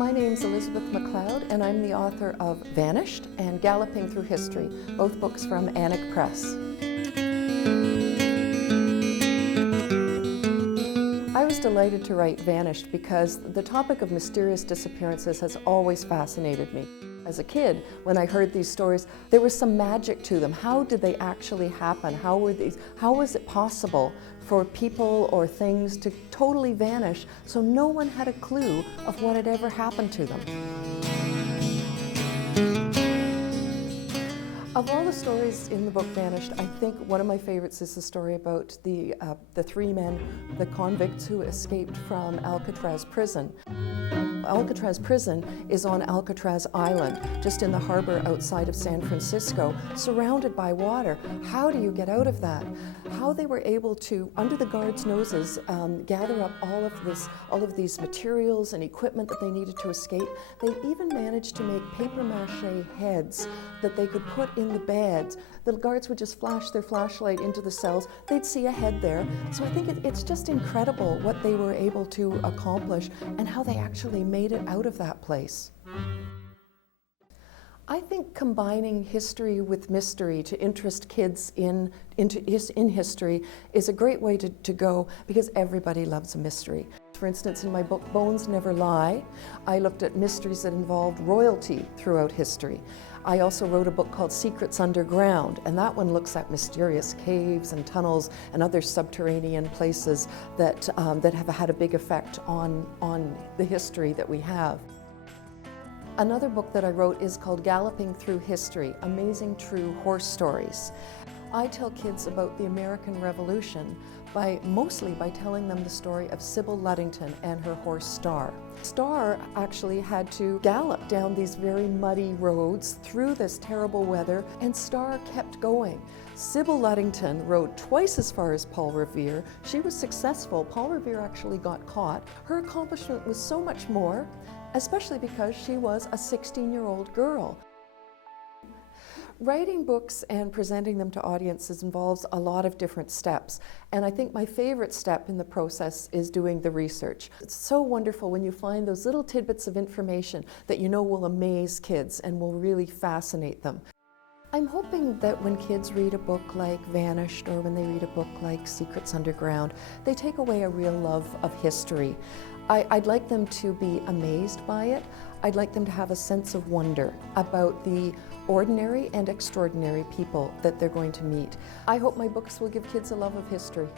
My name's Liz MacLeod, and I'm the author of Vanished and Galloping Through History, both books from Annick Press. I was delighted to write Vanished because the topic of mysterious disappearances has always fascinated me. As a kid, when I heard these stories, there was some magic to them. How did they actually happen? How was it possible for people or things to totally vanish so no one had a clue of what had ever happened to them? Of all the stories in the book Vanished, I think one of my favorites is the story about the three men, the convicts who escaped from Alcatraz prison. Alcatraz prison is on Alcatraz Island, just in the harbor outside of San Francisco, surrounded by water. How do you get out of that? How they were able to, under the guards' noses, gather up all of these materials and equipment that they needed to escape. They even managed to make paper mache heads that they could put in the beds. The guards would just flash their flashlight into the cells. They'd see a head there. So I think it's just incredible what they were able to accomplish and how they actually made it out of that place. I think combining history with mystery to interest kids in history is a great way to go, because everybody loves a mystery. For instance, in my book Bones Never Lie, I looked at mysteries that involved royalty throughout history. I also wrote a book called Secrets Underground, and that one looks at mysterious caves and tunnels and other subterranean places that have had a big effect on the history that we have. Another book that I wrote is called Galloping Through History, Amazing True Horse Stories. I tell kids about the American Revolution mostly by telling them the story of Sybil Ludington and her horse Star. Star actually had to gallop down these very muddy roads through this terrible weather, and Star kept going. Sybil Ludington rode twice as far as Paul Revere. She was successful. Paul Revere actually got caught. Her accomplishment was so much more, especially because she was a 16-year-old girl. Writing books and presenting them to audiences involves a lot of different steps, and I think my favorite step in the process is doing the research. It's so wonderful when you find those little tidbits of information that you know will amaze kids and will really fascinate them. I'm hoping that when kids read a book like Vanished, or when they read a book like Secrets Underground, they take away a real love of history. I'd like them to be amazed by it. I'd like them to have a sense of wonder about the ordinary and extraordinary people that they're going to meet. I hope my books will give kids a love of history.